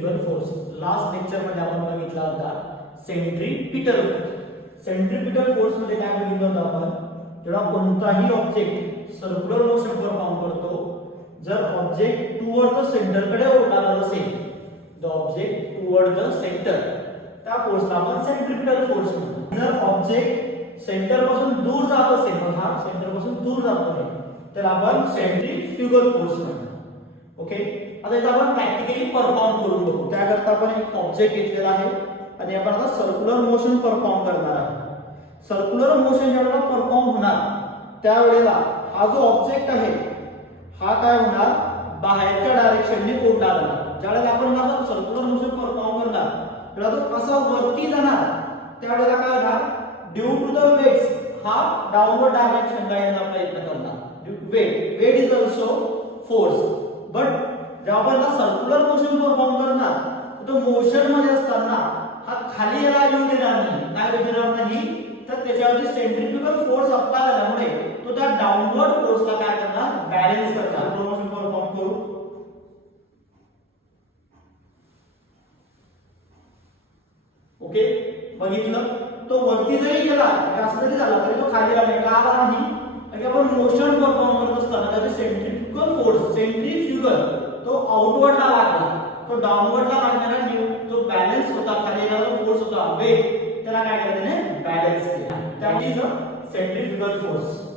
Centrifugal force. Last lecture मध्ये आपण बघितला होता सेंट्रीपिटल फोर्स. सेंट्रीपिटल फोर्स मध्ये काय बघितलं होतं आपण, जेव्हा कोणताही ऑब्जेक्ट सर्क्युलर मोशन परफॉर्म करतो, जर ऑब्जेक्ट टुवर्ड द सेंटर कडे ओढणारा असेल, the object toward the centre, त्या फोर्सला आपण सेंट्रीपिटल फोर्स म्हणतो. जर ऑब्जेक्ट सेंटर पासून दूर जात असेल, हा सेंटर पासून दूर जातोय, तर आपण सेंट्रीफ्युगल फोर्स म्हणतो. ओके, आता इथे आपण प्रॅक्टिकली परफॉर्म करून बघू. त्याकरता आपण एक ऑब्जेक्ट घेतलेला आहे आणि आपण आता सर्क्युलर मोशन परफॉर्म करणार आहोत. सर्क्युलर मोशन जेव्हा परफॉर्म होणार त्यावेळेला हा जो ऑब्जेक्ट आहे हा काय होणार, बाहेरच्या डायरेक्शनने ओढणार आहे. ज्यावेळेला आपण हा सर्क्युलर मोशन परफॉर्म करणार तेव्हा तो असा वरती जाणार, त्यावेळेला काय होणार, ड्यू टू द वेट्स हा डाउनवर्ड डायरेक्शनला येण्याचा प्रयत्न करणार. Weight is also force, but जेव्हा आपण सर्क्युलर मोशन परफॉर्म करणार तो मोशन मध्ये असताना हा खाली याला येऊ देणार नाही. काय देणार नाही, तर त्याच्यावरती सेंट्रीफ्युगल फोर्स अप्लाय झाल्यामुळे तो त्या डाउनवर्ड फोर्सला काय करणार, बॅलन्स करणार. मोशन परफॉर्म करू. ओके, बघितलं, तो वरती जरी गेला असं जरी झाला तरी तो खाली आला का आला नाही, कारण आपण मोशन परफॉर्म करत असताना त्याचे सेंट्रीफ्युगल फोर्स, सेंट्रीफ्युगल तो आउटवर्डला लागला, तो डाउनवर्डला लागणारा जो बॅलन्स होता, खाली येणारा फोर्स होता वेट, त्याला काय करायचं, बॅलन्स केला. That is a centrifugal force.